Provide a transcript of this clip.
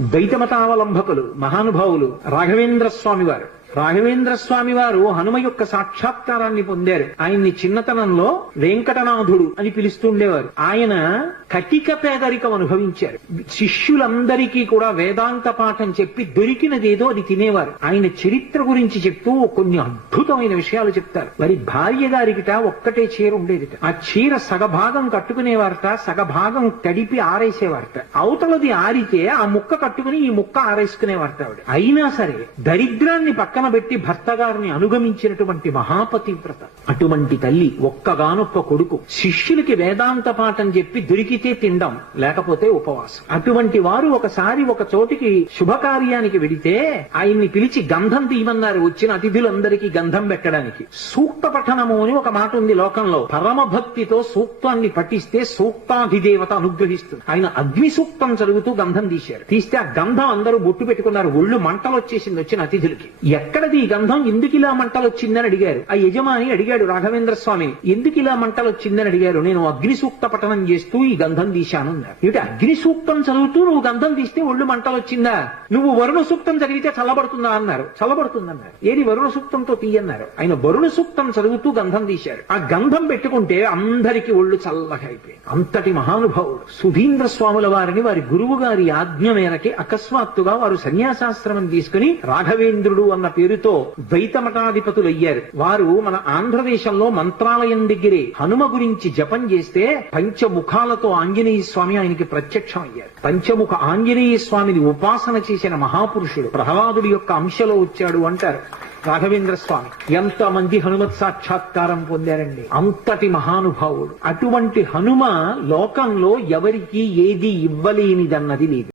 ద్వైతమతావలంబకులు మహానుభావులు రాఘవేంద్ర స్వామి వారు. రాఘవేంద్ర స్వామి వారు హనుమ యొక్క సాక్షాత్కారాన్ని పొందారు. ఆయన్ని చిన్నతనంలో వెంకటనాథుడు అని పిలుస్తుండేవారు. ఆయన కటిక పేదరికం అనుభవించారు. శిష్యులందరికీ కూడా వేదాంత పాఠం చెప్పి దొరికినదేదో అది తినేవారు. ఆయన చరిత్ర గురించి చెప్తూ కొన్ని అద్భుతమైన విషయాలు చెప్తారు. వారి భార్య గారికిట ఒక్కటే చీర ఉండేదిట. ఆ చీర సగభాగం కట్టుకునేవారట, సగభాగం తడిపి ఆరేసేవారట. అవతలది ఆరితే ఆ ముక్క కట్టుకుని ఈ ముక్క ఆరేసుకునేవారట ఆవిడ. అయినా సరే దరిద్రాన్ని పక్కన పెట్టి భర్త గారిని అనుగమించినటువంటి మహాపతివ్రత. అటువంటి తల్లి, ఒక్కగానొక్క కొడుకు, శిష్యులకి వేదాంత పాఠం చెప్పి దొరికితే తినడం, లేకపోతే ఉపవాసం. అటువంటి వారు ఒకసారి ఒక చోటికి శుభకార్యానికి వెడితే ఆయన్ని పిలిచి గంధం తీయమన్నారు. వచ్చిన అతిథులందరికీ గంధం పెట్టడానికి. సూక్త పఠనము అని ఒక మాట ఉంది లోకంలో. పరమ భక్తితో సూక్తాన్ని పఠిస్తే సూక్తాధిదేవత అనుగ్రహిస్తుంది. ఆయన అగ్ని సూక్తం చదువుతూ గంధం తీశారు. తీస్తే ఆ గంధం అందరూ బొట్టు పెట్టుకున్నారు. ఒళ్ళు మంటలు వచ్చేసింది వచ్చిన అతిథులకి. ఎక్కడది ఈ గంధం, ఎందుకు ఇలా మంటలు వచ్చిందని అడిగారు. ఆ యజమాని అడిగాడు రాఘవేంద్ర స్వామిని, ఎందుకు ఇలా మంటలు వచ్చిందని అడిగారు. నేను అగ్ని సూక్త పఠనం చేస్తూ ఈ గంధం తీశాను అన్నారు. ఏమిటి అగ్ని సూక్తం చదువుతూ నువ్వు గంధం తీస్తే ఒళ్ళు మంటలు వచ్చిందా? నువ్వు వరుణ సూక్తం చదివితే చల్లబడుతుందా అన్నారు. చల్లబడుతుందన్నారు. ఏది వరుణ సూక్తంతో తీయన్నారు. ఆయన వరుణ సూక్తం చదువుతూ గంధం తీశారు. ఆ గంధం పెట్టుకుంటే అందరికీ ఒళ్ళు చల్లగా అయిపోయింది. అంతటి మహానుభావుడు సుధీంద్ర స్వాముల వారిని వారి గురువు గారి ఆజ్ఞ మేరకి అకస్మాత్తుగా వారు సన్యాసాశ్రమం తీసుకుని రాఘవేంద్రుడు అన్న పేరుతో ద్వైతమఠాధిపతులయ్యారు. వారు మన ఆంధ్రదేశంలో మంత్రాలయం దగ్గరే హనుమ గురించి జపం చేస్తే పంచముఖాలతో ఆంజనేయ స్వామి ఆయనకి ప్రత్యక్షం అయ్యారు. పంచముఖ ఆంజనేయ స్వామిని ఉపాసన చేసిన మహాపురుషుడు. ప్రహ్లాదుడి యొక్క అంశలో వచ్చాడు అంటారు రాఘవేంద్ర స్వామి. ఎంతమంది హనుమత్ సాక్షాత్కారం పొందారండి. అంతటి మహానుభావుడు. అటువంటి హనుమ లోకంలో ఎవరికి ఏది ఇవ్వలేనిదన్నది లేదు.